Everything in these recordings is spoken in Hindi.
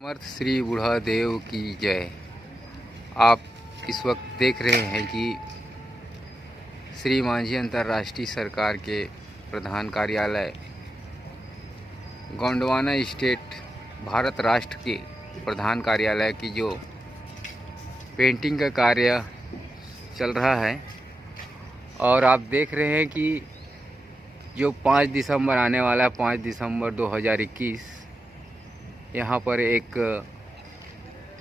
समर्थ श्री बूढ़ा देव की जय। आप इस वक्त देख रहे हैं कि श्री मांझी अंतर्राष्ट्रीय सरकार के प्रधान कार्यालय गोंडवाना स्टेट भारत राष्ट्र के प्रधान कार्यालय की जो पेंटिंग का कार्य चल रहा है और आप देख रहे हैं कि जो 5 दिसंबर आने वाला है, 5 दिसंबर 2021, यहाँ पर एक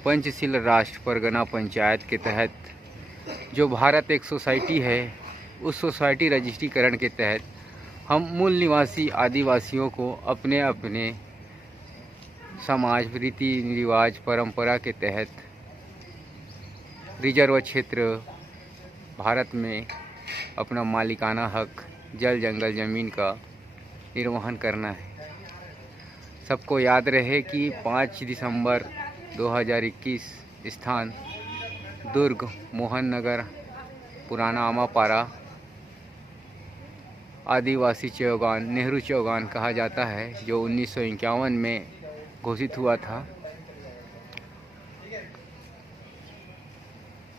पंचशील राष्ट्र परगना पंचायत के तहत जो भारत एक सोसाइटी है, उस सोसाइटी रजिस्ट्रीकरण के तहत हम मूल निवासी आदिवासियों को अपने अपने समाज, रीति रिवाज, परंपरा के तहत रिजर्व क्षेत्र भारत में अपना मालिकाना हक जल जंगल ज़मीन का निर्वहन करना है। सबको याद रहे कि 5 दिसंबर 2021 स्थान दुर्ग मोहन नगर पुराना आमापारा आदिवासी चौगान नेहरू चौगान कहा जाता है, जो 1951 में घोषित हुआ था।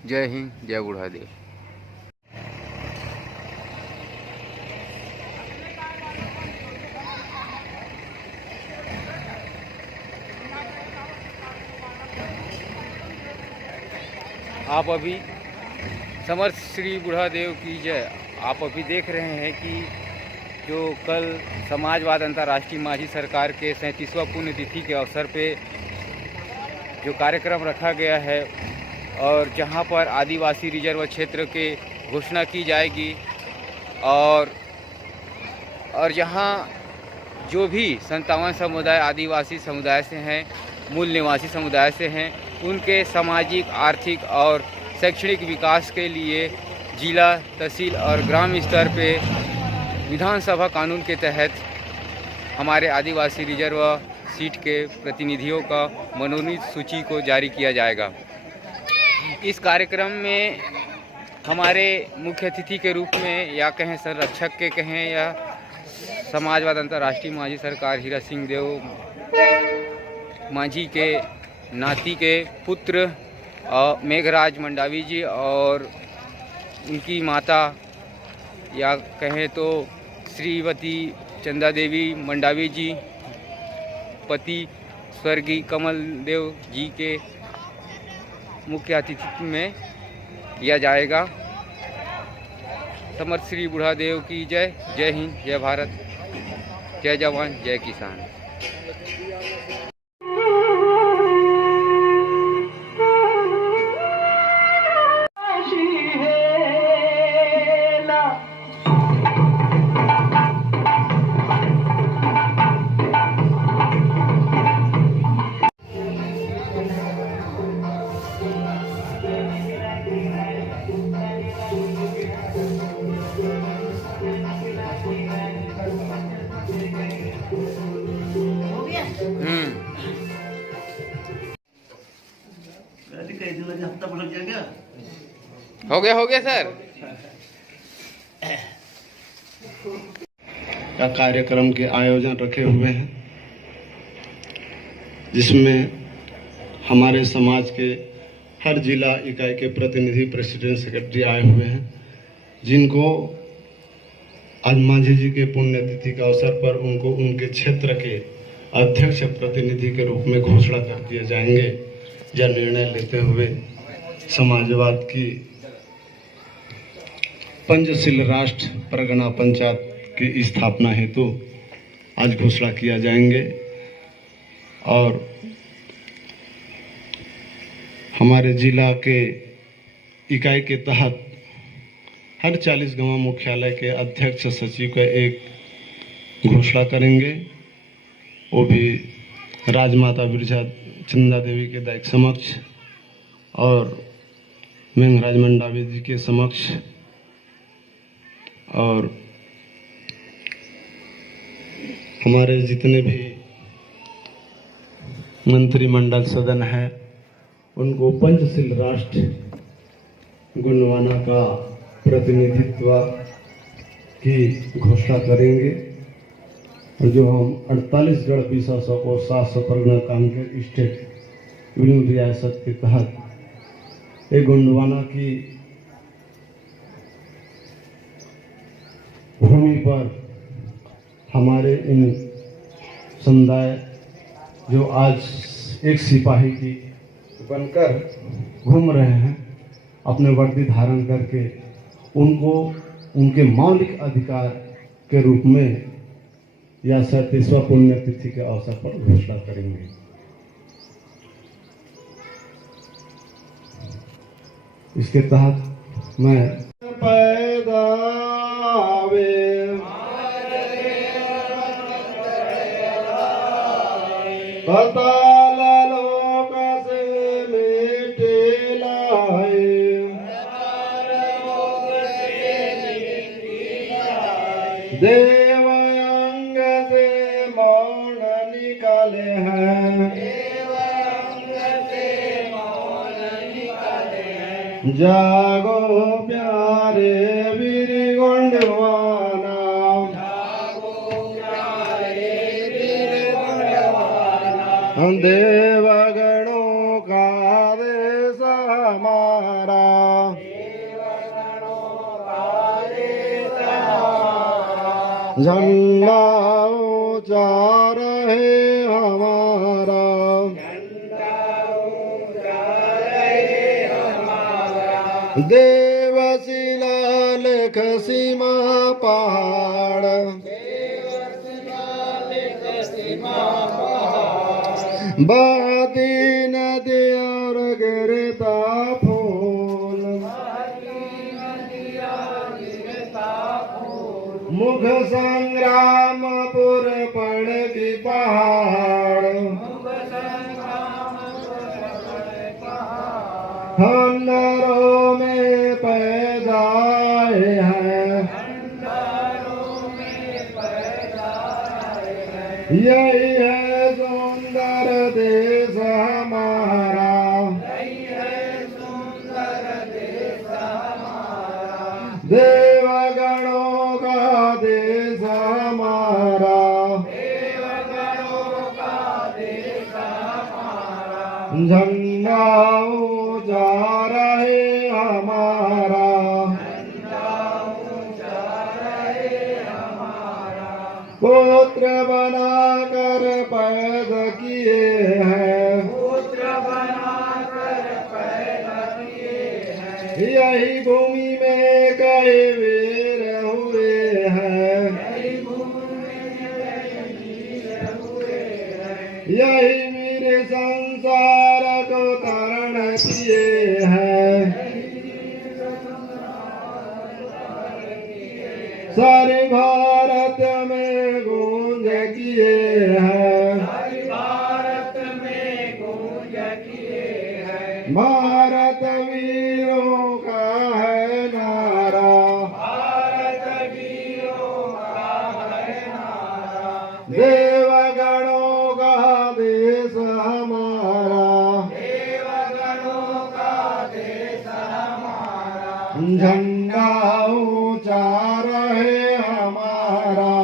जय हिंद, जय बूढ़ा देव। आप अभी समर्थ श्री बूढ़ा देव की जय। आप अभी देख रहे हैं कि जो कल समाजवाद अंतर्राष्ट्रीय मांझी सरकार के 37वां पुण्यतिथि के अवसर पे जो कार्यक्रम रखा गया है और जहां पर आदिवासी रिजर्व क्षेत्र के घोषणा की जाएगी और जहां जो भी 57 समुदाय आदिवासी समुदाय से हैं, मूल निवासी समुदाय से हैं, उनके सामाजिक, आर्थिक और शैक्षणिक विकास के लिए जिला, तहसील और ग्राम स्तर पे विधानसभा कानून के तहत हमारे आदिवासी रिजर्व सीट के प्रतिनिधियों का मनोनीत सूची को जारी किया जाएगा। इस कार्यक्रम में हमारे मुख्य अतिथि के रूप में या कहें संरक्षक के कहें या समाजवाद अंतर्राष्ट्रीय मांझी सरकार हीरा सिंह देव मांझी के नाती के पुत्र मेघराज मंडावी जी और उनकी माता या कहें तो श्रीमती चंदा देवी मंडावी जी, पति स्वर्गीय कमल देव जी के मुख्य अतिथि में किया जाएगा। समर्थ श्री बूढ़ा देव की जय। जय हिंद, जय भारत, जय जवान, जय किसान। हो गया सर। का कार्यक्रम के आयोजन रखे हुए हैं, जिसमें हमारे समाज के हर जिला इकाई के प्रतिनिधि, प्रेसिडेंट, सेक्रेटरी आए हुए हैं, जिनको आज मांझी जी के पुण्यतिथि के अवसर पर उनको उनके क्षेत्र के अध्यक्ष प्रतिनिधि के रूप में घोषणा कर दिए जाएंगे। यह निर्णय लेते हुए समाजवाद की पंचशील राष्ट्र परगना पंचायत की स्थापना हेतु आज घोषणा किया जाएंगे और हमारे जिला के इकाई के तहत हर 40 गांव मुख्यालय के अध्यक्ष सचिव का एक घोषणा करेंगे। वो भी राजमाता बिरजा चंदा देवी के दायिक समक्ष और मेघराज मंडावी जी के समक्ष और हमारे जितने भी मंत्रिमंडल सदन है उनको पंचशील राष्ट्र गोंडवाना का प्रतिनिधित्व की घोषणा करेंगे और जो हम 48 गढ़ पीसासों को 700 परगना कांकेर स्टेट विनोद रियासत के तहत एक गोंडवाना की भूमि पर हमारे इन समुदाय जो आज एक सिपाही की बनकर घूम रहे हैं, अपने वर्दी धारण करके उनको उनके मौलिक अधिकार के रूप में या 37वां पुण्यतिथि के अवसर पर घोषणा करेंगे। इसके तहत मैं पैदा पताल लोक से मिटे लाए, देव अंग से मौन निकाले हैं, जागो प्यारे वीर गोंडवाना, देवगणों का देश हमारा, झंडा ऊंचा रहे हमारा, देवशिला लेख सीमा पहाड़, बहती नदी और गिरता फूल, मुख संग्रामपुर पड़ की पहाड़, खंडरों में पैदा है, यही है सुंदर देश हमारा, देवगणों का देश हमारा, झंडा ऊंचा रहे हमारा, पुत्र बनाकर पैदा किए हैं, यही भूमि में कई वीर हुए हैं, यही वीर संसार को तरण किए हैं, सारे भारत में गूंज किए हैं, भारत वीरों का है नारा, देवगणों का देश हमारा, झंडा ऊंचा रहे हमारा,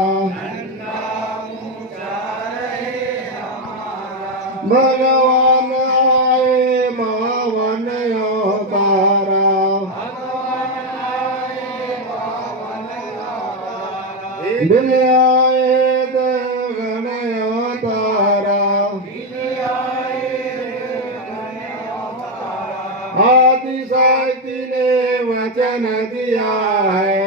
भगवान आए मावन अवतारा, दिल आए देवगण अवतारा, आदिशक्ति ने वचन दिया है,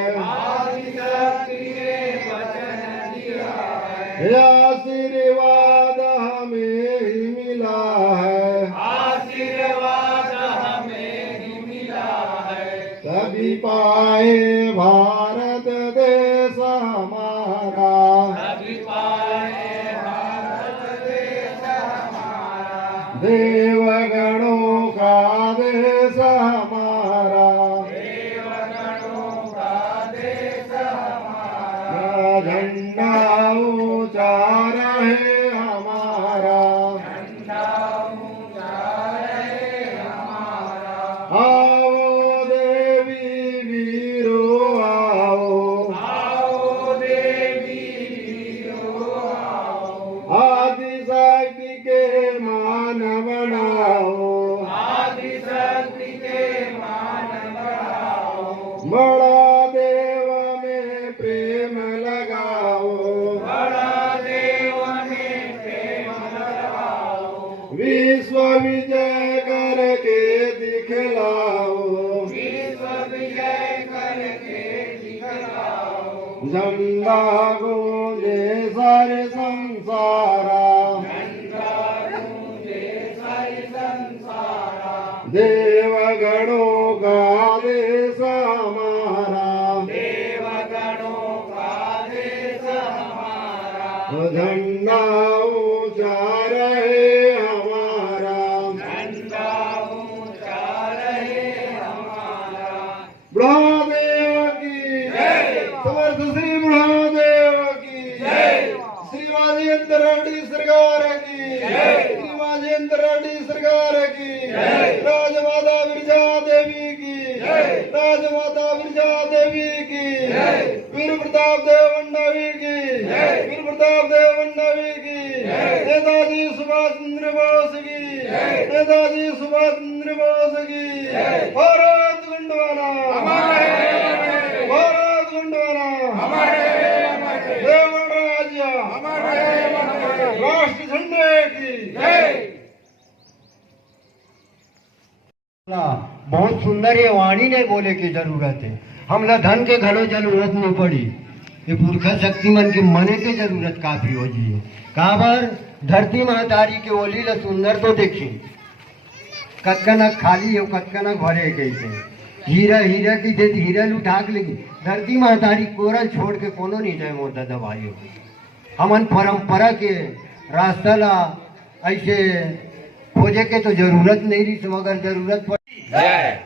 आशीर्वाद हमें ही मिला है, तभी पाए भारत देश हमारा, देवगणों का देश हमारा, झंडा ऊंचा रहे हमारा, आओ देवी वीरो आओ, मनाओ, आदिशक्ति के मान बढ़ाओ, बड़ा देव में प्रेम लगाओ, बड़ा देव में प्रेम लगाओ, विश्व विजय करके दिखलाओ, विश्व विजय करके दिखलाओ, झंडा गूंजे सारे संसारा, झंडा गूंजे सारे संसारा, देवगणों का देश हमारा, देवगणों का देश हमारा, झंडा ऊंचा रहे हमारा, झंडा ऊंचा रहे हमारा। बुढ़ादेव की समर्थ श्री बुढ़ादेव की श्री राजेंद्र रेड्डी सरकार की, श्री राजेंद्र रेड्डी सरकार की, राजमाता विरजा देवी की, राजमाता विरजा देवी की, वीर प्रताप देव भंडारी की, वीर प्रताप देव भंडारी की, नेताजी सुभाष चंद्र बोस की, नेताजी सुभाष चंद्र बोस की, भारत गुंडवाना, भारत गुंडवाना, देवगण राज्य, राष्ट्र झंडे की बहुत सुंदर ये वाणी ने बोले की जरूरत है। हमला धन के घलो जरूरत नहीं पड़ी, ये पुरखा शक्तिमन के मने के जरूरत काफी हो जी है। काबर धरती महतारी के ओली ल सुंदर तो देखी, कतकना खाली है कतकना घरे कैसे, हीरा हीरा की दे हीरा उठा के लेगी, धरती महतारी कोरल छोड़ के कोनो नहीं जाए मोर दादा भाइयों। हमन परंपरा के रास्ता ला ऐसे खोजे के तो जरूरत नहीं रही, मगर जरूरत पड़ी। जय।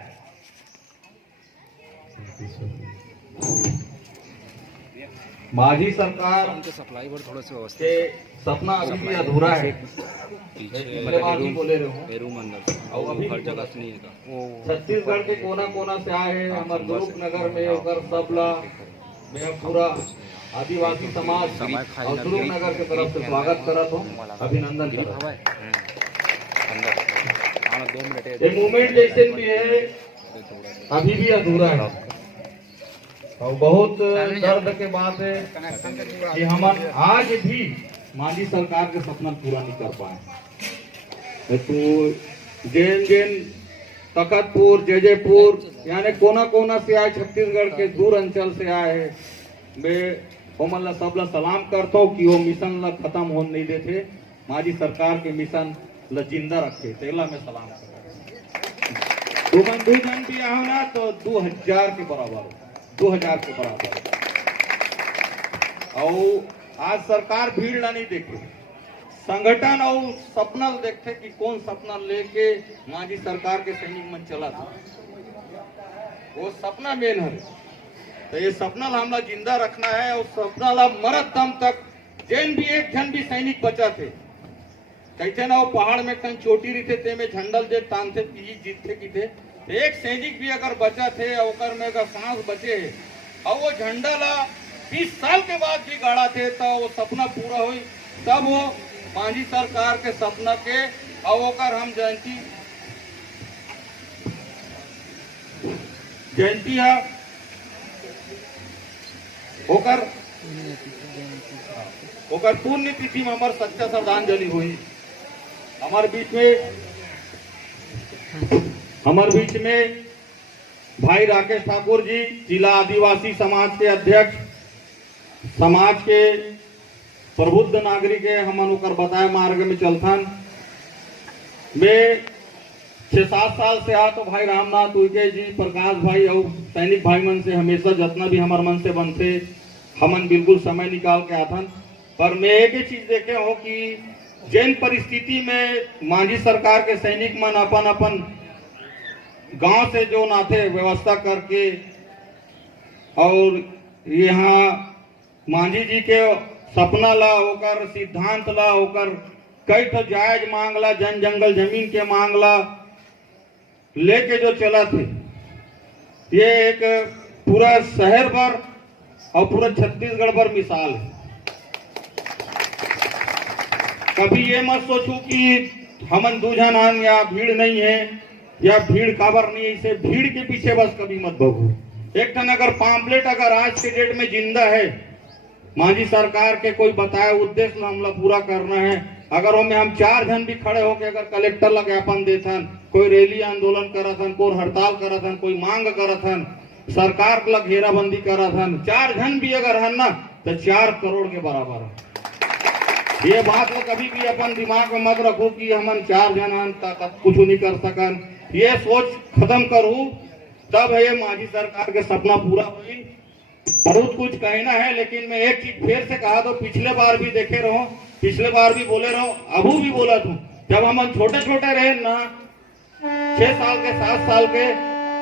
माझी सरकार सप्लाई पर थोड़ा सा व्यवस्था के सपना अभी भी अधूरा है। पिछले बार भी बोले रहे हूँ, पेरू मंदिर और अभी हर भी जगह से नहीं है। छत्तीसगढ़ के कोना कोना से आए हैं हमारे गुरुप नगर में होकर सबला में पूरा आदिवासी समाज और गुरुप नगर की तरफ से स्वागत करत हूँ, अभिनंदन करत हूँ। ये मूवमेंट जैसे भी है अभी भी अधूरा है और बहुत दर्द के बात है कि हम आज भी मांझी सरकार के सपना पूरा नहीं कर पाए। तो जैन जैन तखतपुर जयजयपुर यानी कोना कोना से आए, छत्तीसगढ़ के दूर अंचल से आए हैं, मैं कोमल सबला सलाम करता हूँ कि वो मिशन ला खत्म होने नहीं देते, मांझी सरकार के मिशन ला जिंदा रखे, तेला में सलाम करता हूँ। दो जन भी आओ ना तो 2000 के बराबर, 2000 के बराबर। और आज सरकार भीड़ ला नहीं देखे, संगठन और सपना देखते कि कौन सपना लेके मांझी सरकार के सैनिक मन चला था, वो सपना मेन है। तो ये सपना ला हमला जिंदा रखना है और सपना ला मरत दम तक। जैन भी एक जन भी सैनिक बचा थे, कहते ना वो पहाड़ में कहीं चोटी रही थे में झंडल दे तानते जीतते की थे, एक सैनिक भी अगर बचा थे और में अगर सांस बचे और वो झंडा ला 20 साल के बाद भी गाड़ा थे तो वो सपना पूरा हुई, तब वो मांझी सरकार के सपना के और हम जयंती है होकर पुण्य तिथि में हमारे सच्चा श्रद्धांजलि हुई। हमारे बीच में भाई राकेश ठाकुर जी, जिला आदिवासी समाज के अध्यक्ष, समाज के प्रबुद्ध नागरिक है, हमन ओकर बताए मार्ग में चलथन। मैं 6-7 साल से आ तो भाई रामनाथ उइके जी, प्रकाश भाई और सैनिक भाई मन से हमेशा जितना भी हमारे मन से बनते हमन बिल्कुल समय निकाल के आथन। पर मैं एक ही चीज देखे हूँ कि जैन परिस्थिति में मांझी सरकार के सैनिक मन अपन अपन गांव से जो नाथे व्यवस्था करके और यहाँ मांझी जी के सपना ला होकर सिद्धांत ला होकर कई तो जायज मांग ला, जन जंगल जमीन के मांग ला लेके जो चला थे, ये एक पूरा शहर पर और पूरा छत्तीसगढ़ पर मिसाल है। कभी ये मत सोचो कि हमन दूजन हन या भीड़ नहीं है या भीड़ काबर नहीं है, इसे भीड़ के पीछे बस कभी मत भगो। एक टन अगर पाम्पलेट अगर आज के डेट में जिंदा है, मांझी सरकार के कोई बताए उद्देश्य हमला पूरा करना है, अगर वो में हम 4 जन भी खड़े होके अगर कलेक्टर ला ज्ञापन देथन, कोई रैली आंदोलन करथन, कोई हड़ताल करथन, कोई मांग करथन, सरकार ला घेराबंदी करथन, 4 जन भी अगर हन ना तो 4 करोड़ के बराबर है। ये बात ला कभी भी अपन दिमाग में मत रखो कि हमन 4 जन हन कुछ नहीं कर सकन। ये सोच खत्म करूं तब है ये मांझी सरकार के सपना पूरा हुई। बहुत कुछ कहना है, लेकिन मैं एक चीज फिर से कहा तो पिछले बार भी देखे रहो, पिछले बार भी बोले रहो, अबू भी बोला तू, जब हम छोटे छोटे रहे ना 6 साल के 7 साल के,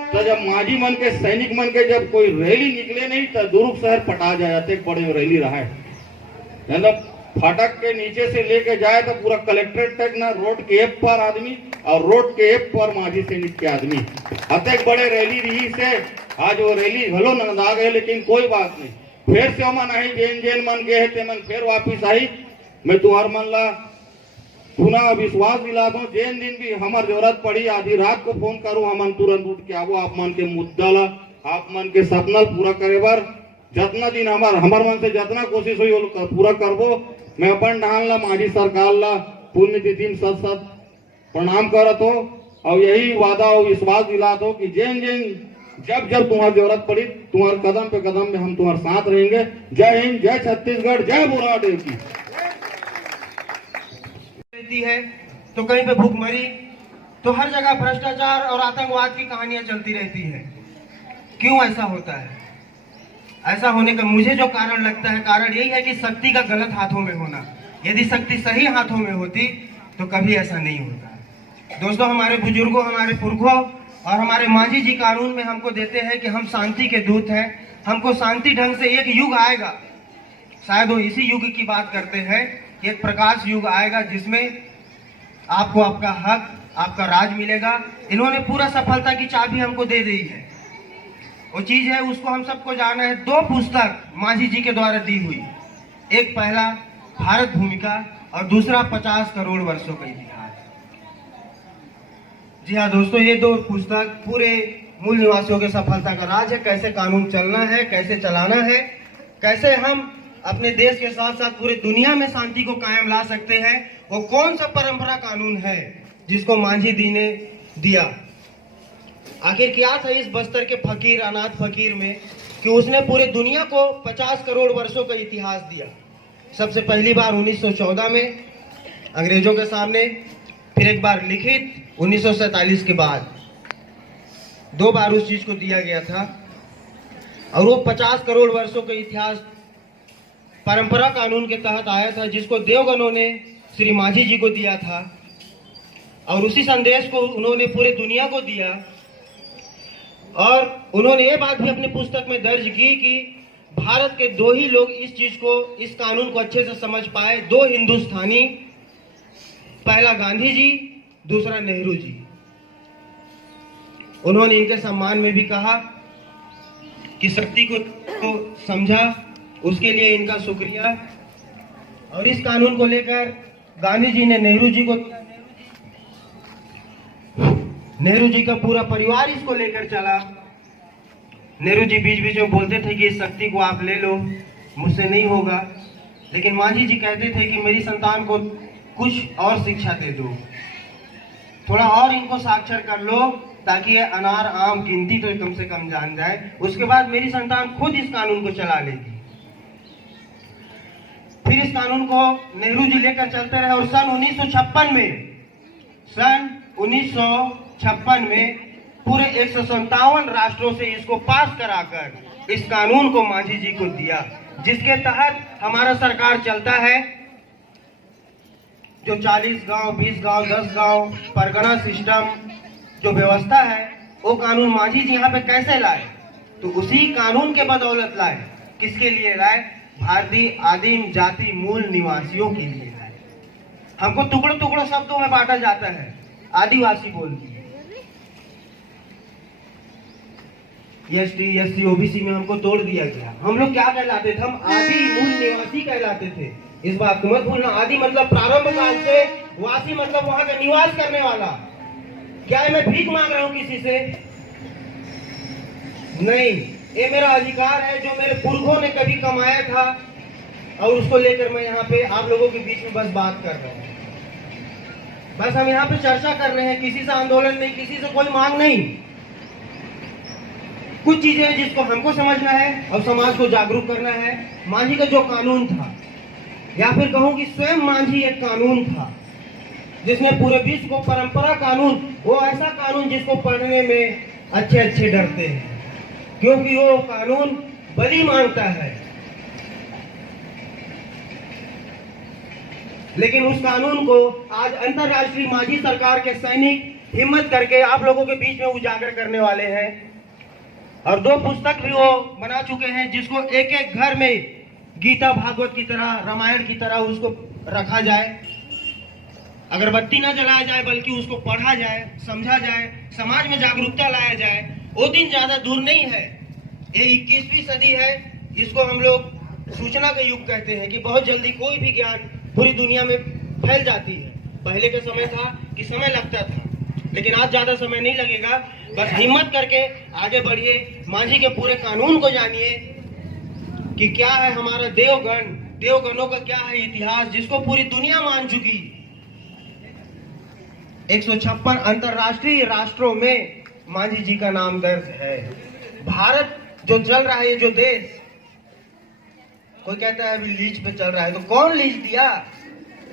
तो जब मांझी मन के सैनिक मन के जब कोई रैली निकले नहीं तो दुर्ग शहर पटा जाते, बड़े रैली रहा है, मतलब फाटक के नीचे से लेके जाए तो पूरा कलेक्ट्रेट तक ना रोड के एप पर आदमी और रोड के एप पर मांझी सैनिक के आदमी, अतक बड़े रैली रही से आज वो रैली भलो नंदा गए, लेकिन कोई बात नहीं, फिर से मन आई जेन जेन मन गए थे मन फिर वापिस आई। मैं तुम्हार मन ला पुनः विश्वास दिला दूं, जेन दिन भी हमार जरूरत पड़ी आधी रात को फोन करूं, हमन तुरंत उठ के आवो, आप मन के मुद्दा ला आप मन के सपना पूरा करे बर जितना दिन हमार मन से जितना कोशिश हुई पूरा करबो। मैं अपन डाल ला मांझी सरकार ला पुण्यतिथि में सत सत प्रणाम करत हो और यही वादा और विश्वास दिला दो कि जेन जेन जब जब तुम्हारी जरूरत पड़ी तुम्हारे कदम पे कदम में हम तुम्हारे साथ रहेंगे। जय हिंद, जय छत्तीसगढ़, जय बुढ़ादेव की। रहती है तो कहीं पे भूखमरी, तो हर जगह भ्रष्टाचार और आतंकवाद की कहानियां चलती रहती है। क्यों ऐसा होता है? ऐसा होने का मुझे जो कारण लगता है, कारण यही है कि शक्ति का गलत हाथों में होना। यदि शक्ति सही हाथों में होती तो कभी ऐसा नहीं होता। दोस्तों, हमारे बुजुर्गों, हमारे पुरखों और हमारे मांझी जी कानून में हमको देते हैं कि हम शांति के दूत हैं। हमको शांति ढंग से एक युग आएगा, शायद वो इसी युग की बात करते हैं, एक प्रकाश युग आएगा जिसमें आपको आपका हक, आपका राज मिलेगा। इन्होंने पूरा सफलता की चाबी हमको दे दी है। वो चीज है, उसको हम सबको जानना है। 2 पुस्तक मांझी जी के द्वारा दी हुई, एक पहला भारत भूमिका और दूसरा 50 करोड़ वर्षों का इतिहास। जी हाँ दोस्तों, ये 2 पुस्तक पूरे मूल निवासियों के सफलता का राज है। कैसे कानून चलना है, कैसे चलाना है, कैसे हम अपने देश के साथ साथ पूरे दुनिया में शांति को कायम ला सकते हैं। वो कौन सा परंपरा कानून है जिसको मांझी जी ने दिया? आखिर क्या था इस बस्तर के फकीर, अनाथ फकीर में कि उसने पूरे दुनिया को 50 करोड़ वर्षों का इतिहास दिया। सबसे पहली बार 1914 में अंग्रेजों के सामने, फिर एक बार लिखित 1947 के बाद, 2 बार उस चीज को दिया गया था। और वो 50 करोड़ वर्षों का इतिहास परंपरा कानून के तहत आया था, जिसको देवगनों ने श्री मांझी जी को दिया था और उसी संदेश को उन्होंने पूरे दुनिया को दिया। और उन्होंने ये बात भी अपनी पुस्तक में दर्ज की कि भारत के 2 ही लोग इस चीज को, इस कानून को अच्छे से समझ पाए, 2 हिंदुस्तानी, पहला गांधी जी, दूसरा नेहरू जी। उन्होंने इनके सम्मान में भी कहा कि शक्ति को समझा, उसके लिए इनका शुक्रिया। और इस कानून को लेकर गांधी जी ने नेहरू जी का पूरा परिवार इसको लेकर चला। नेहरू जी बीच बीच में बोलते थे कि इस शक्ति को आप ले लो, मुझसे नहीं होगा, लेकिन मांझी जी कहते थे कि मेरी संतान को कुछ और शिक्षा दे दो, थोड़ा और इनको साक्षर कर लो, ताकि ये अनार आम गिनती तो कम से कम जान जाए, उसके बाद मेरी संतान खुद इस कानून को चला लेगी। फिर इस कानून को नेहरू जी लेकर चलते रहे और सन 1956 में पूरे 157 राष्ट्रों से इसको पास कराकर इस कानून को मांझी जी को दिया, जिसके तहत हमारा सरकार चलता है। जो 40 गांव, 20 गांव, 10 गांव परगना सिस्टम जो व्यवस्था है, वो कानून मांझी जी यहाँ पे कैसे लाए? तो उसी कानून के बदौलत लाए। किसके लिए लाए? भारतीय आदिम जाति मूल निवासियों के लिए लाए। हमको टुकड़ों टुकड़ों शब्दों में बांटा जाता है, आदिवासी बोलती है, एसटी, एससी, ओबीसी में हमको तोड़ दिया गया। हम लोग क्या कहलाते थे? हम आदि मूल निवासी कहलाते थे। इस बात को मत भूलना। आदि मतलब प्रारंभ काल से वासी मतलब वहां का निवास करने वाला। क्या मैं भीख मांग रहा हूं किसी से? नहीं, ये मेरा अधिकार है जो मेरे पुरखों ने कभी कमाया था, और उसको लेकर मैं यहाँ पे आप लोगों के बीच में बस बात कर रहा हूँ। बस हम यहाँ पे चर्चा कर रहे हैं, किसी से आंदोलन नहीं, किसी से कोई मांग नहीं। कुछ चीजें हैं जिसको हमको समझना है और समाज को जागरूक करना है। मांझी का जो कानून था, या फिर कहूं कि स्वयं मांझी एक कानून था जिसने पूरे विश्व को परंपरा कानून, वो ऐसा कानून जिसको पढ़ने में अच्छे अच्छे डरते हैं, क्योंकि वो कानून बलि मांगता है। लेकिन उस कानून को आज अंतरराष्ट्रीय मांझी सरकार के सैनिक हिम्मत करके आप लोगों के बीच में उजागर करने वाले हैं। और 2 पुस्तक भी वो बना चुके हैं, जिसको एक एक घर में गीता भागवत की तरह, रामायण की तरह उसको रखा जाए, अगरबत्ती ना जलाया जाए, बल्कि उसको पढ़ा जाए, समझा जाए, समाज में जागरूकता लाया जाए। वो दिन ज्यादा दूर नहीं है, ये 21वीं सदी है, इसको हम लोग सूचना का युग कहते हैं कि बहुत जल्दी कोई भी ज्ञान पूरी दुनिया में फैल जाती है। पहले का समय था कि समय लगता था, लेकिन आज ज्यादा समय नहीं लगेगा। बस हिम्मत करके आगे बढ़िए, मांझी के पूरे कानून को जानिए कि क्या है हमारा देवगण, देवगणों का क्या है इतिहास, जिसको पूरी दुनिया मान चुकी। 156 अंतरराष्ट्रीय राष्ट्रों में मांझी जी का नाम दर्ज है। भारत जो चल रहा है, जो देश, कोई कहता है अभी लीज पे चल रहा है, तो कौन लीज दिया,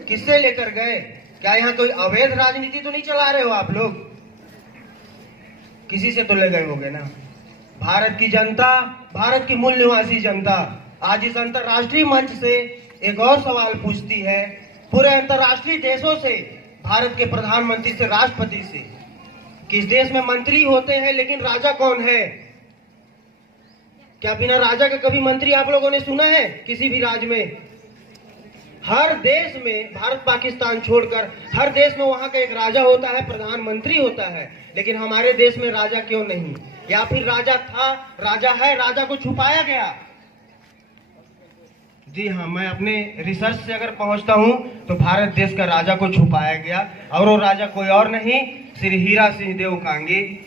किससे लेकर गए? क्या यहाँ कोई अवैध राजनीति तो नहीं चला रहे हो आप लोग? किसी से तो ले गए होंगे ना। भारत की जनता, भारत की मूल निवासी जनता आज इस अंतरराष्ट्रीय मंच से एक और सवाल पूछती है, पूरे अंतरराष्ट्रीय देशों से, भारत के प्रधानमंत्री से, राष्ट्रपति से, कि इस देश में मंत्री होते हैं लेकिन राजा कौन है? क्या बिना राजा के कभी मंत्री आप लोगों ने सुना है किसी भी राज्य में? हर देश में, भारत पाकिस्तान छोड़कर हर देश में वहां का एक राजा होता है, प्रधानमंत्री होता है। लेकिन हमारे देश में राजा क्यों नहीं? या फिर राजा था, राजा है, राजा को छुपाया गया? जी हाँ, मैं अपने रिसर्च से अगर पहुंचता हूं तो भारत देश का राजा को छुपाया गया, और वो राजा कोई और नहीं, श्री हीरा सिंह देव कांगी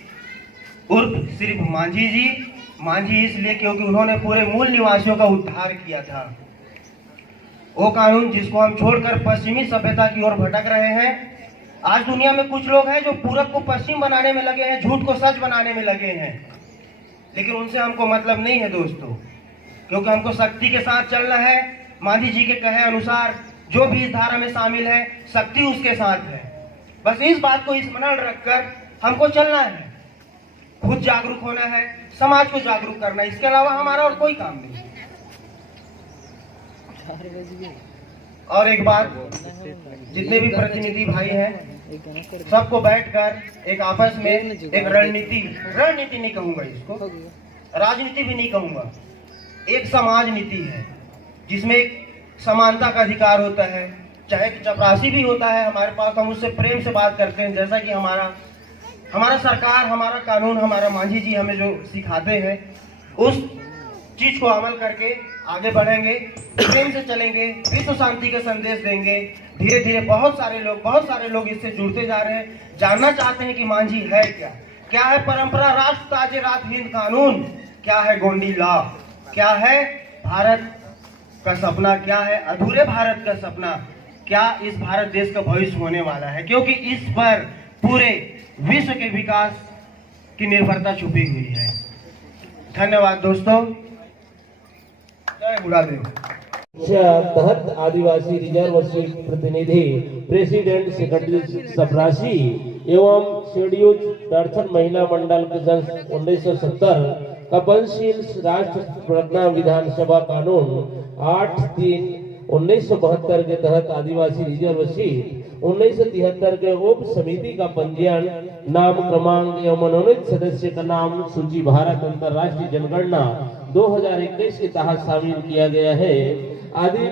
उर्फ सिर्फ मांझी जी। मांझी इसलिए क्योंकि उन्होंने पूरे मूल निवासियों का उद्धार किया था। वो कानून जिसको हम छोड़कर पश्चिमी सभ्यता की ओर भटक रहे हैं। आज दुनिया में कुछ लोग हैं जो पूरब को पश्चिम बनाने में लगे हैं, झूठ को सच बनाने में लगे हैं, लेकिन उनसे हमको मतलब नहीं है दोस्तों, क्योंकि हमको शक्ति के साथ चलना है। मांझी जी के कहे अनुसार जो भी इस धारा में शामिल है, शक्ति उसके साथ है। बस इस बात को स्मरण रखकर हमको चलना है, खुद जागरूक होना है, समाज को जागरूक करना है, इसके अलावा हमारा और कोई काम नहीं। और एक बात, जितने भी प्रतिनिधि भाई हैं, सबको बैठकर एक आपस में एक रणनीति नहीं कहूंगा इसको, राजनीति भी नहीं कहूंगा, एक समाज नीति है जिसमें एक समानता का अधिकार होता है। चाहे चपरासी भी होता है हमारे पास, हम उससे प्रेम से बात करते हैं, जैसा कि हमारा सरकार, हमारा कानून, हमारा मांझी जी हमें जो सिखाते हैं, उस चीज को अमल करके आगे बढ़ेंगे, प्रेम से चलेंगे, विश्व शांति का संदेश देंगे। धीरे धीरे बहुत सारे लोग इससे जुड़ते जा रहे हैं, जानना चाहते हैं कि मांझी है क्या है परंपरा, राष्ट्र ताजे रात हिंद कानून, क्या है गोंडी लॉ, क्या है भारत का सपना, क्या है अधूरे भारत का सपना, क्या इस भारत देश का भविष्य होने वाला है, क्योंकि इस पर पूरे विश्व के विकास की निर्भरता छुपी हुई है। धन्यवाद दोस्तों, जय बुढ़ादेव। तहत आदिवासी रिजर्व सीट प्रतिनिधि, प्रेसिडेंट सेक्रेटरी चपरासी एवं शेड्यूल दर्शन महिला मंडल के सन 1970 का पंचशील राष्ट्र प्रज्ञा विधानसभा कानून 8/3/1972 के तहत आदिवासी रिजर्व सीट 1973 के उप समिति का पंजीयन, नाम क्रमांक एवं मनोनीत सदस्य का नाम सूची भारत अंतरराष्ट्रीय जनगणना 2021 के तहत शामिल किया गया है। आदि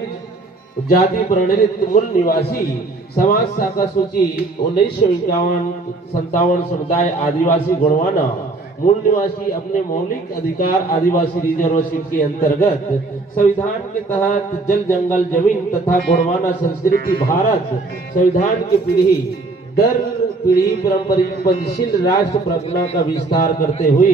जाति प्रणीत मूल निवासी समाज शाखा सूची 1951-57 समुदाय आदिवासी गुणवाना मूल निवासी अपने मौलिक अधिकार आदिवासी रिजर्वेशन के अंतर्गत संविधान के तहत जल जंगल जमीन तथा गोंडवाना संस्कृति भारत संविधान की पीढ़ी दर पीढ़ी पारंपरिक पंचशील राष्ट्र प्रज्ञा का विस्तार करते हुए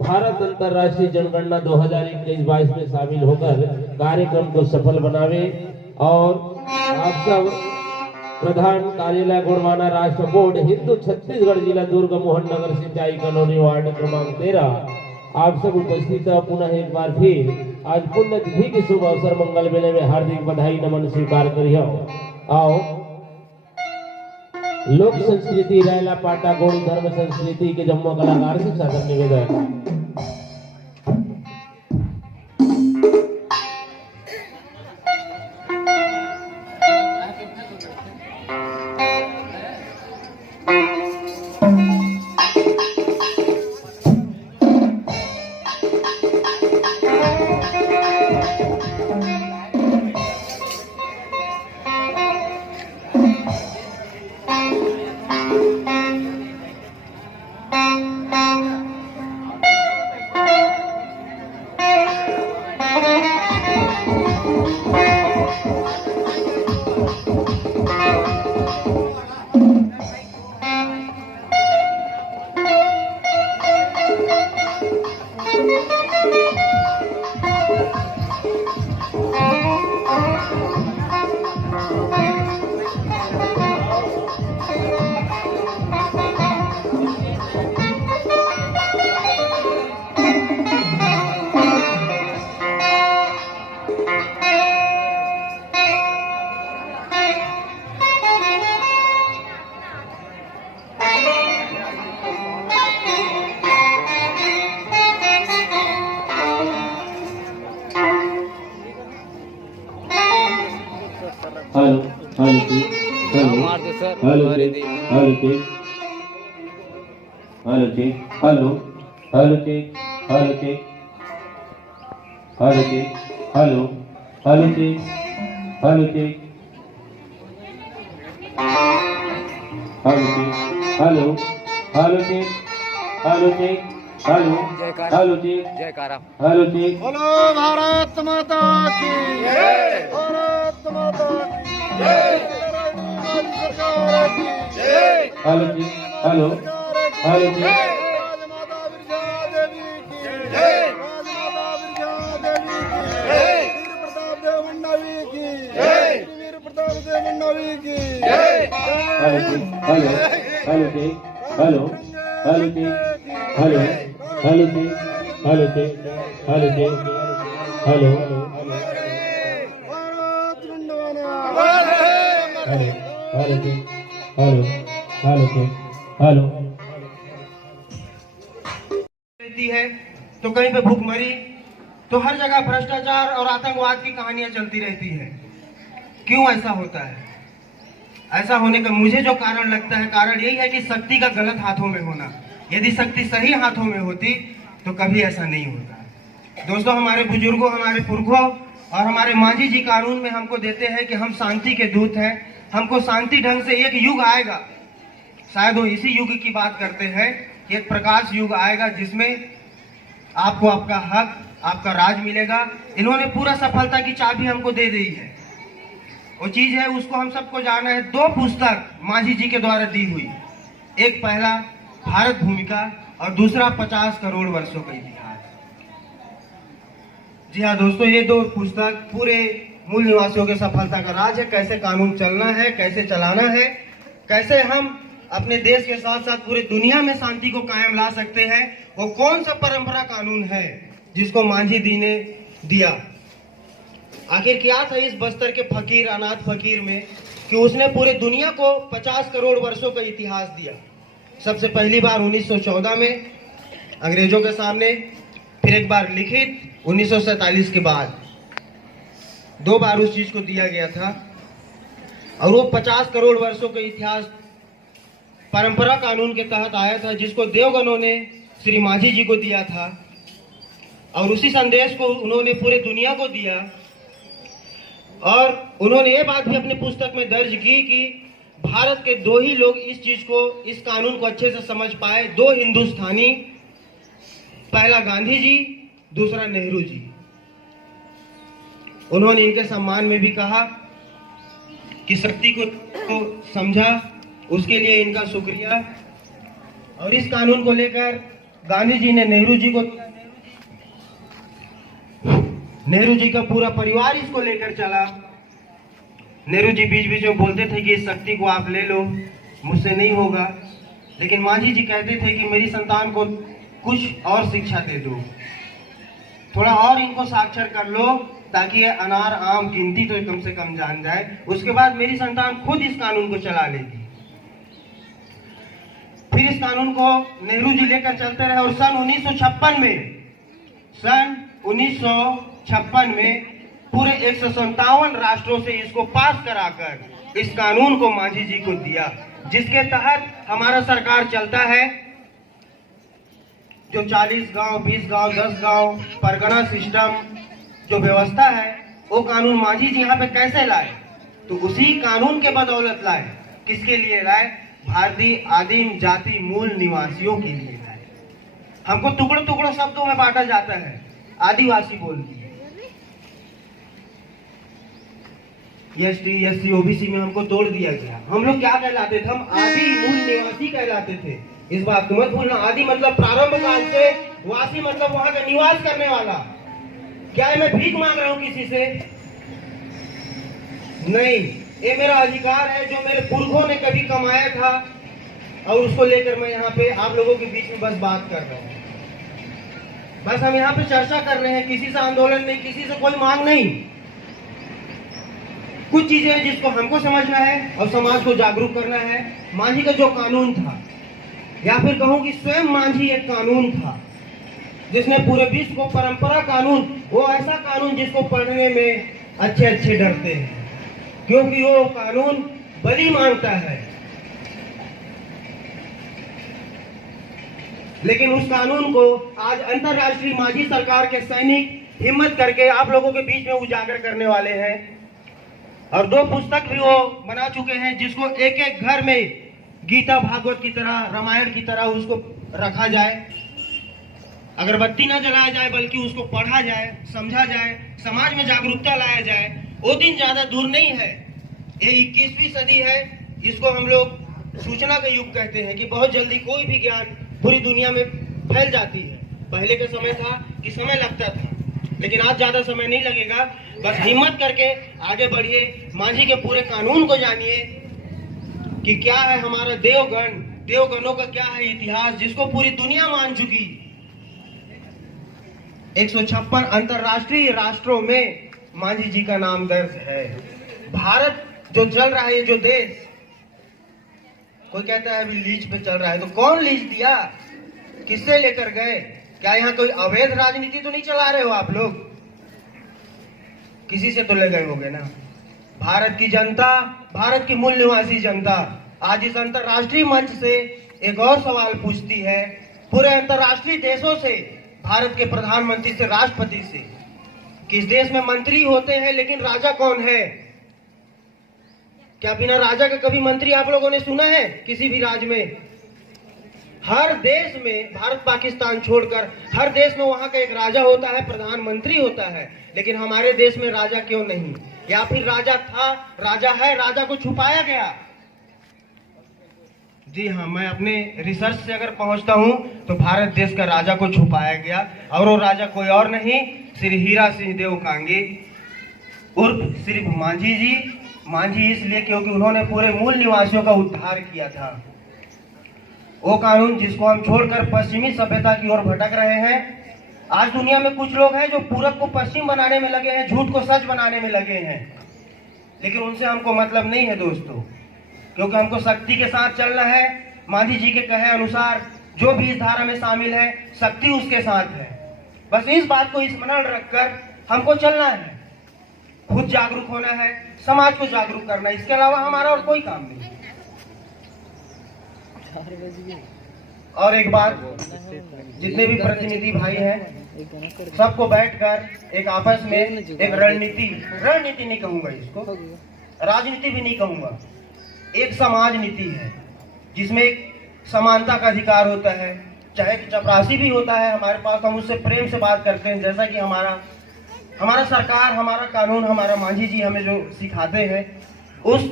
भारत अंतर्राष्ट्रीय जनगणना 2021-22 में शामिल होकर कार्यक्रम को सफल बनावे और आप सब प्रधान कार्यालय गोंडवाना राष्ट्र बोर्ड हिंदू छत्तीसगढ़ जिला दुर्ग मोहन नगर सिंचाई कॉलोनी वार्ड क्रमांक 13 आप सब उपस्थित है। पुनः एक बार फिर आज पुण्यतिथि के शुभ अवसर मंगल मेले में हार्दिक बधाई नमन स्वीकार करियो। आओ लोक संस्कृति रायला पाटा गौड़ धर्म संस्कृति के जम्मू कलाकार से सादर निवेदन। हेलो हेलो हेलो मार दो सर हेलो हमारे चेक दी hello check hello check hello hello check hello check hello check hello hello check hello check hello check hello hello check hello check hello जयकारा हेलो चेक जयकारा हेलो चेक बोलो भारत माता की जय, भारत माता की जय, सरकार की जय, hello check hello hello check Rajmata Birja Devi की जय, राजमाता बिरजा देवी की जय, वीर प्रताप देव मंडवी की जय, वीर प्रताप देव मंडवी की जय, hello check hello hello check hello hello check hello hello check hello check hello check hello Bharat Mandwana hello hello check hello hello check hello रहती है तो कहीं पे भूखमरी, तो हर जगह भ्रष्टाचार और आतंकवाद की कहानियां चलती रहती है। क्यों ऐसा होता है? ऐसा होने का मुझे जो कारण लगता है, कारण यही है कि शक्ति का गलत हाथों में होना। यदि शक्ति सही हाथों में होती तो कभी ऐसा नहीं होता। दोस्तों, हमारे बुजुर्गों, हमारे पुरखों और हमारे मांझी जी कानून में हमको देते हैं कि हम शांति के दूत हैं। हमको शांति ढंग से एक युग आएगा, शायद वो इसी युग की बात करते हैं कि एक प्रकाश युग आएगा जिसमें आपको आपका हक, आपका राज मिलेगा। इन्होंने पूरा सफलता की चाबी हमको दे दी है। वो चीज है, उसको हम सबको जाना है। 2 पुस्तक मांझी जी के द्वारा दी हुई, एक पहला भारत भूमिका और दूसरा 50 करोड़ वर्षों का इतिहास। जी हाँ दोस्तों, ये 2 पुस्तक पूरे मूल निवासियों के सफलता का राज है। कैसे कानून चलना है, कैसे चलाना है, कैसे हम अपने देश के साथ साथ पूरे दुनिया में शांति को कायम ला सकते हैं। वो कौन सा परंपरा कानून है जिसको मांझी जी ने दिया? आखिर क्या था इस बस्तर के फकीर, अनाथ फकीर में, कि उसने पूरे दुनिया को 50 करोड़ वर्षों का इतिहास दिया। सबसे पहली बार 1914 में अंग्रेजों के सामने, फिर एक बार लिखित 1947 के बाद, 2 बार उस चीज को दिया गया था। और वो 50 करोड़ वर्षों का इतिहास परंपरा कानून के तहत आया था, जिसको देवगनों ने श्री मांझी जी को दिया था। और उसी संदेश को उन्होंने पूरे दुनिया को दिया। और उन्होंने ये बात भी अपनी पुस्तक में दर्ज की कि भारत के 2 ही लोग इस चीज को, इस कानून को अच्छे से समझ पाए। 2 हिंदुस्तानी, पहला गांधी जी, दूसरा नेहरू जी। उन्होंने इनके सम्मान में भी कहा कि शक्ति को समझा, उसके लिए इनका शुक्रिया। और इस कानून को लेकर गांधी जी ने नेहरू जी का पूरा परिवार इसको लेकर चला। नेहरू जी बीच बीच में बोलते थे कि इस शक्ति को आप ले लो, मुझसे नहीं होगा, लेकिन मांझी जी कहते थे कि मेरी संतान को कुछ और शिक्षा दे दो, थोड़ा और इनको साक्षर कर लो, ताकि ये अनार आम गिनती तो कम से कम जान जाए। उसके बाद मेरी संतान खुद इस कानून को चला लेगी। फिर इस कानून को नेहरू जी लेकर चलते रहे और सन 1956 में पूरे 157 राष्ट्रों से इसको पास कराकर इस कानून को मांझी जी को दिया, जिसके तहत हमारा सरकार चलता है। जो 40 गांव, 20 गांव, 10 गांव परगना सिस्टम जो व्यवस्था है, वो कानून मांझी जी यहाँ पे कैसे लाए? तो उसी कानून के बदौलत लाए। किसके लिए लाए? भारतीय आदिम जाति मूल निवासियों के लिए लाए। हमको टुकड़ों टुकड़ों शब्दों में बांटा जाता है, आदिवासी बोल दिए, एसटी, एससी, ओबीसी में हमको तोड़ दिया गया। हम लोग क्या कहलाते थे? हम आदि मूल निवासी कहलाते थे। इस बात को मत भूलना। आदि मतलब प्रारंभ काल से, वासी मतलब वहां का निवास करने वाला। क्या मैं भीख मांग रहा हूं किसी से? नहीं, ये मेरा अधिकार है जो मेरे पुरखों ने कभी कमाया था, और उसको लेकर मैं यहाँ पे आप लोगों के बीच में बस बात कर रहा हूँ। बस हम यहाँ पे चर्चा कर रहे हैं, किसी से आंदोलन नहीं, किसी से कोई मांग नहीं। कुछ चीजें हैं जिसको हमको समझना है और समाज को जागरूक करना है। मांझी का जो कानून था, या फिर कहूँ कि स्वयं मांझी एक कानून था जिसने पूरे विश्व को परंपरा कानून, वो ऐसा कानून जिसको पढ़ने में अच्छे अच्छे डरते हैं, क्योंकि वो कानून बलि मांगता है। लेकिन उस कानून को आज अंतरराष्ट्रीय मांझी सरकार के सैनिक हिम्मत करके आप लोगों के बीच में उजागर करने वाले हैं। और 2 पुस्तक भी वो बना चुके हैं, जिसको एक एक घर में गीता भागवत की तरह, रामायण की तरह उसको रखा जाए। अगरबत्ती ना जलाया जाए, बल्कि उसको पढ़ा जाए, समझा जाए, समाज में जागरूकता लाया जाए। वो दिन ज्यादा दूर नहीं है, ये 21वीं सदी है। इसको हम लोग सूचना का युग कहते हैं कि बहुत जल्दी कोई भी ज्ञान पूरी दुनिया में फैल जाती है। पहले का समय था कि समय लगता था, लेकिन आज ज्यादा समय नहीं लगेगा। बस हिम्मत करके आगे बढ़िए, मांझी के पूरे कानून को जानिए कि क्या है हमारा देवगण, देवगणों का क्या है इतिहास, जिसको पूरी दुनिया मान चुकी। 156 अंतरराष्ट्रीय राष्ट्रों में मांझी जी का नाम दर्ज है। भारत जो चल रहा है, ये जो देश, कोई कहता है अभी लीज पे चल रहा है, तो कौन लीज दिया? किससे लेकर गए? क्या यहाँ कोई अवैध राजनीति तो नहीं चला रहे हो आप लोग? किसी से तो ले गए होंगे ना। भारत की जनता, भारत की मूल निवासी जनता आज इस अंतरराष्ट्रीय मंच से एक और सवाल पूछती है, पूरे अंतरराष्ट्रीय देशों से, भारत के प्रधानमंत्री से, राष्ट्रपति से, कि इस देश में मंत्री होते हैं लेकिन राजा कौन है? क्या बिना राजा का कभी मंत्री आप लोगों ने सुना है किसी भी राज्य में? हर देश में, भारत पाकिस्तान छोड़कर हर देश में वहां का एक राजा होता है, प्रधानमंत्री होता है। लेकिन हमारे देश में राजा क्यों नहीं? या फिर राजा था, राजा है, राजा को छुपाया गया? जी हाँ, मैं अपने रिसर्च से अगर पहुंचता हूं तो भारत देश का राजा को छुपाया गया, और वो राजा कोई और नहीं, श्री हीरा सिंह देव कांगी उर्फ सिर्फ मांझी जी। मांझी इसलिए क्योंकि उन्होंने पूरे मूल निवासियों का उद्धार किया था। वो कानून जिसको हम छोड़कर पश्चिमी सभ्यता की ओर भटक रहे हैं। आज दुनिया में कुछ लोग हैं जो पूरब को पश्चिम बनाने में लगे हैं, झूठ को सच बनाने में लगे हैं, लेकिन उनसे हमको मतलब नहीं है दोस्तों, क्योंकि हमको शक्ति के साथ चलना है। मांझी जी के कहे अनुसार जो भी इस धारा में शामिल है, शक्ति उसके साथ है। बस इस बात को स्मरण रखकर हमको चलना है, खुद जागरूक होना है, समाज को जागरूक करना है। इसके अलावा हमारा और कोई काम नहीं। और एक बात, जितने भी प्रतिनिधि भाई हैं, सबको बैठकर एक आपस में एक रणनीति नहीं कहूंगा इसको, राजनीति भी नहीं कहूंगा, एक समाज नीति है, जिसमें एक समानता का अधिकार होता है, चाहे चपरासी भी होता है हमारे पास, हम उससे प्रेम से बात करते हैं, जैसा कि हमारा सरकार, हमारा कानून, हमारा मांझी जी हमें जो सिखाते हैं, उस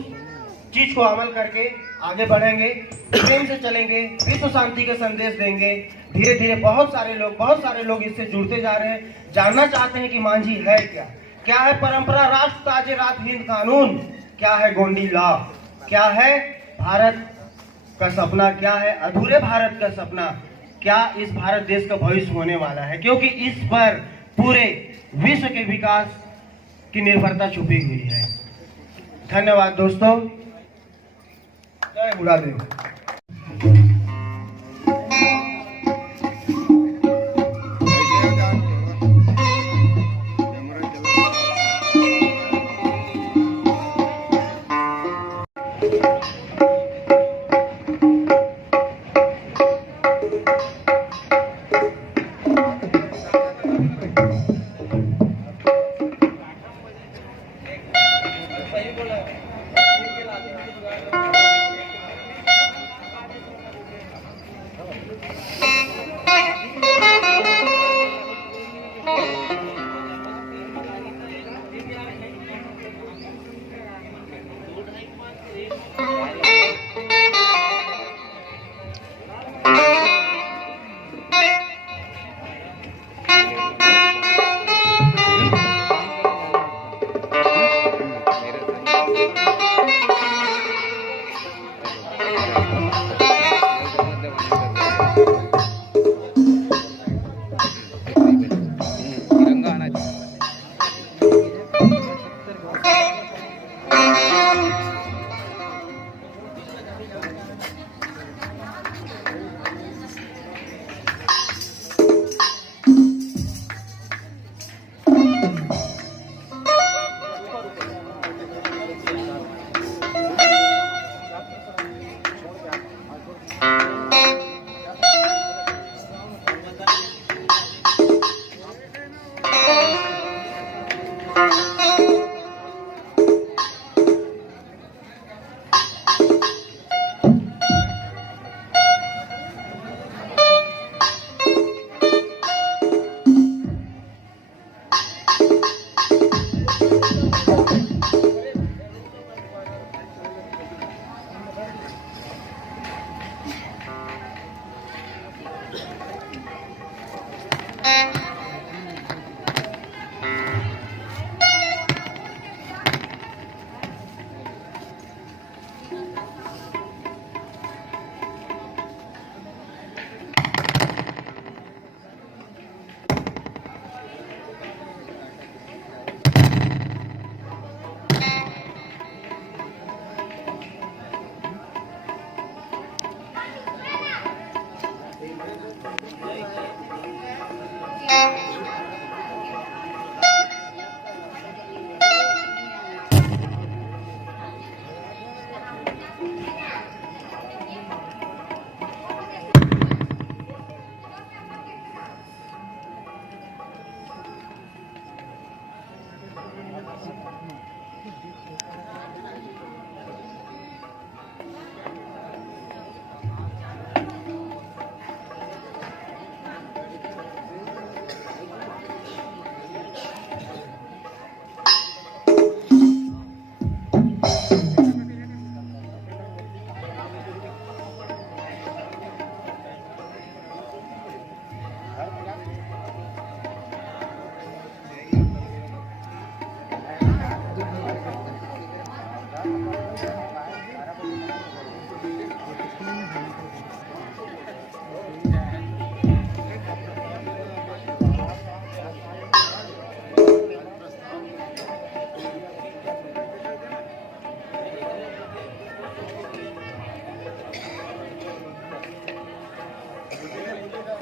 चीज को अमल करके आगे बढ़ेंगे, प्रेम से चलेंगे, विश्व शांति के संदेश देंगे। धीरे धीरे बहुत सारे लोग इससे जुड़ते जा रहे हैं, जानना चाहते हैं कि मांझी है क्या है परंपरा, राष्ट्र ताजे रात हिंद कानून, क्या है गोंडी लॉ, क्या है भारत का सपना, क्या है अधूरे भारत का सपना, क्या इस भारत देश का भविष्य होने वाला है, क्योंकि इस पर पूरे विश्व के विकास की निर्भरता छुपी हुई है। धन्यवाद दोस्तों, जय बुढ़ादेव। तिरंगा आना चाहिए।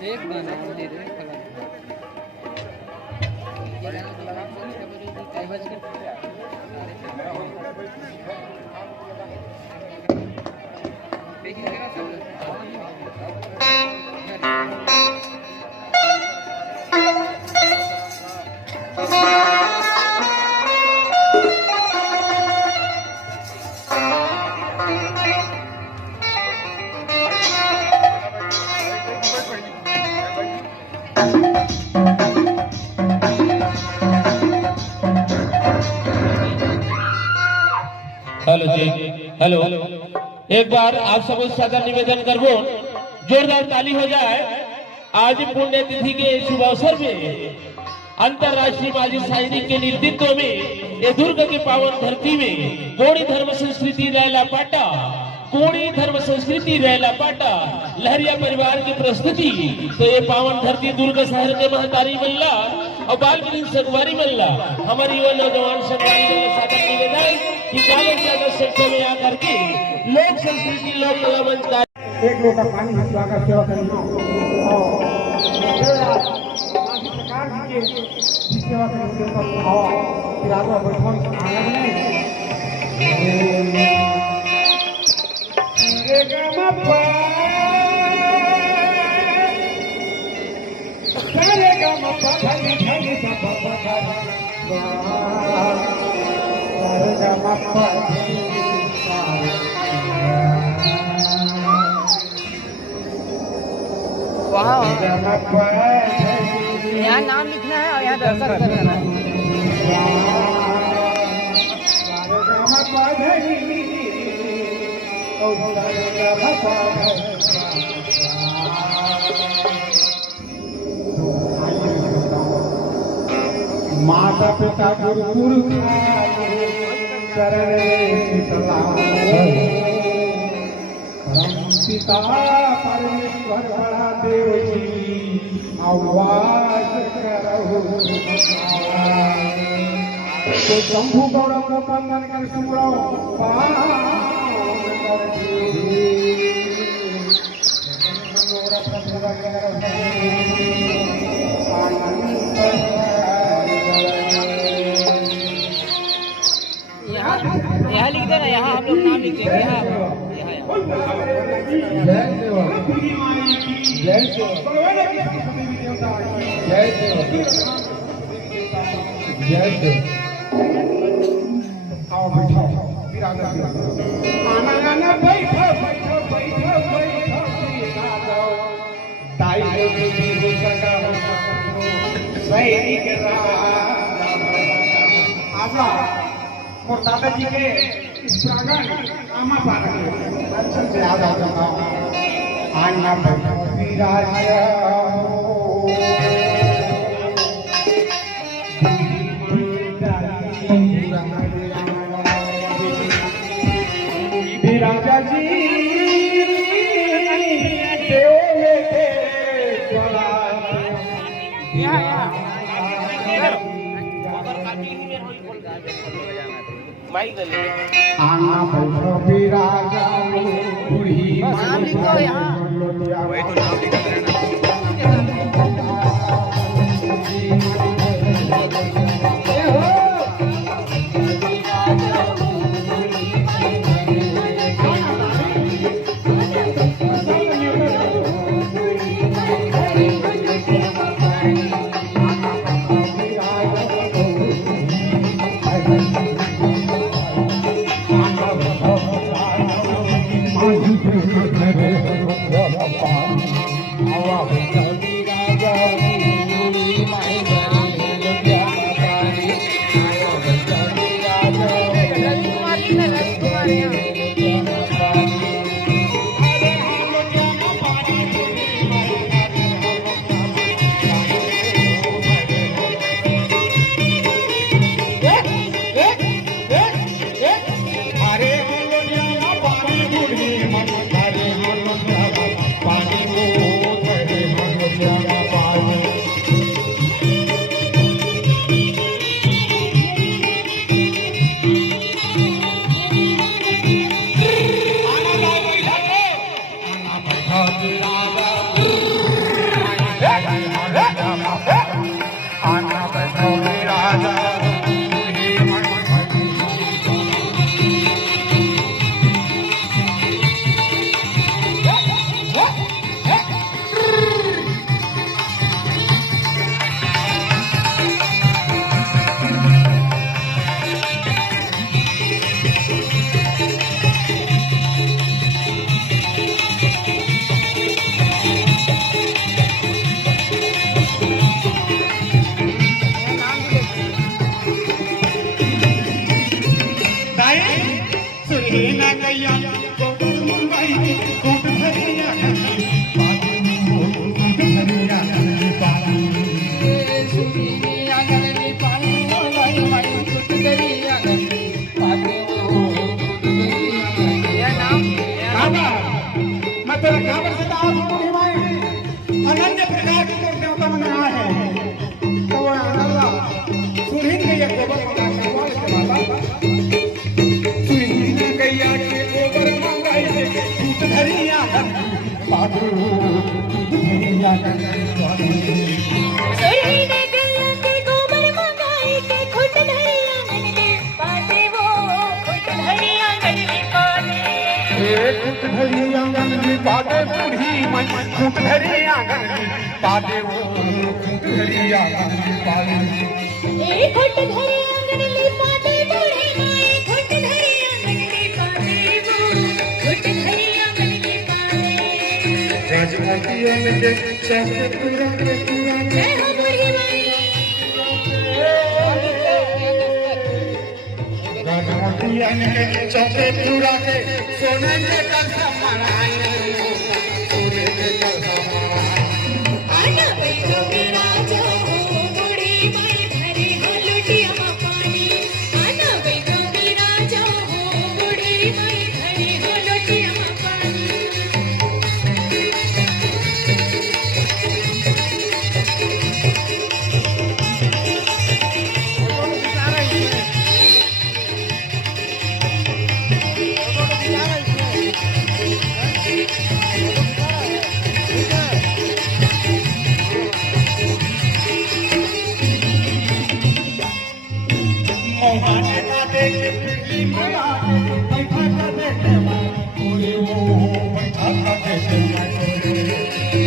एक गाना दे दे Thank you. हेलो जी, हेलो। एक बार आप सबको सादर निवेदन करबो, जोरदार ताली हो जाए। आज पुण्यतिथि के शुभ अवसर में अंतर्राष्ट्रीय माजी सैनिक के नेतृत्व में ये दुर्ग के पावन धरती में कोणी धर्म संस्कृति रैला पाटा, कोणी धर्म संस्कृति रैला पाटा लहरिया परिवार की प्रस्तुति। तो ये पावन धरती दुर्ग शहर के महतारी मल्ला और बालगिरी संगवारी मल्ला हमारी युवा नौजवान संगवारी मल्ला सादर निवेदन कि ज्यादा से ज्यादा संख्या में आकर के लोक संस्कृति लोक कला मंच का एक लोटा पानी भिजवा कर सेवा करेंगे और सरकार जी के सेवा करेंगे फिर आगे बैठन आनंद यहाँ नाम लिखना है और यहाँ दर्शन करना है। माता पिता गुरु गुरु चरण सलाम पिता परमेश्वर बड़ा देव जी आवाज करो तो शंभु गौरव को बंधन कर सुमरो यहाँ लिख देना, यहाँ हम लोग नाम लिख देंगे। यहाँ जय जय आओ बैठो आना बैठो बैठो बैठो बैठो ताई हो सका सैनिक आजा और दादाजी के इस प्रांगण आमा पारा दर्शन से याद आ जाता आना बैठो विराजा राजा जी आना बैठो राजा बूढ़ी नाम लिखो यहाँ। वही तो नाम लिखा प्रसाद पूरी माई अनन्य प्रकार की मूर्तियों का मंगाया है तो वो अल्लाह सुरहिन के ये गोबर मंगाया बोल के बाबा सुरहिन गैया के गोबर मंगाई से दूध धरिया पादू धरिया सुरहिन गैया के गोबर मंगाई के खुट धरिया गनले पाते वो खुट धरिया गनले पाते खुट धरिया गनले पाते बूढ़ी मन खुट धरिया गनले पाते वो खुट धरिया गनले पाते ए खुट धरिया गनले पाते बूढ़ी माई खुट धरिया गनले पाते वो खुट धरिया गनले पाते राजमतिया में के चैसे पूरा जय हो बूढ़ी माई राजमतिया में के चैसे पूरा के सोने के कलसा मनाए सोने के कलसा मनाए आना बैठो मेरा जो बूढ़ी माई भरे हो लुटिया में पानी आना बैठो मेरा जो बूढ़ी माई भरे हो लुटिया में पानी मोहाने ना देखे पिघली माया बैठा कर देखे मैं पूरे वो बैठा कर देखे मैं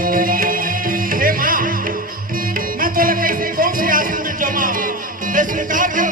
हे माँ मैं तो कैसे कौन सी आसन में जमा मैं स्वीकार कर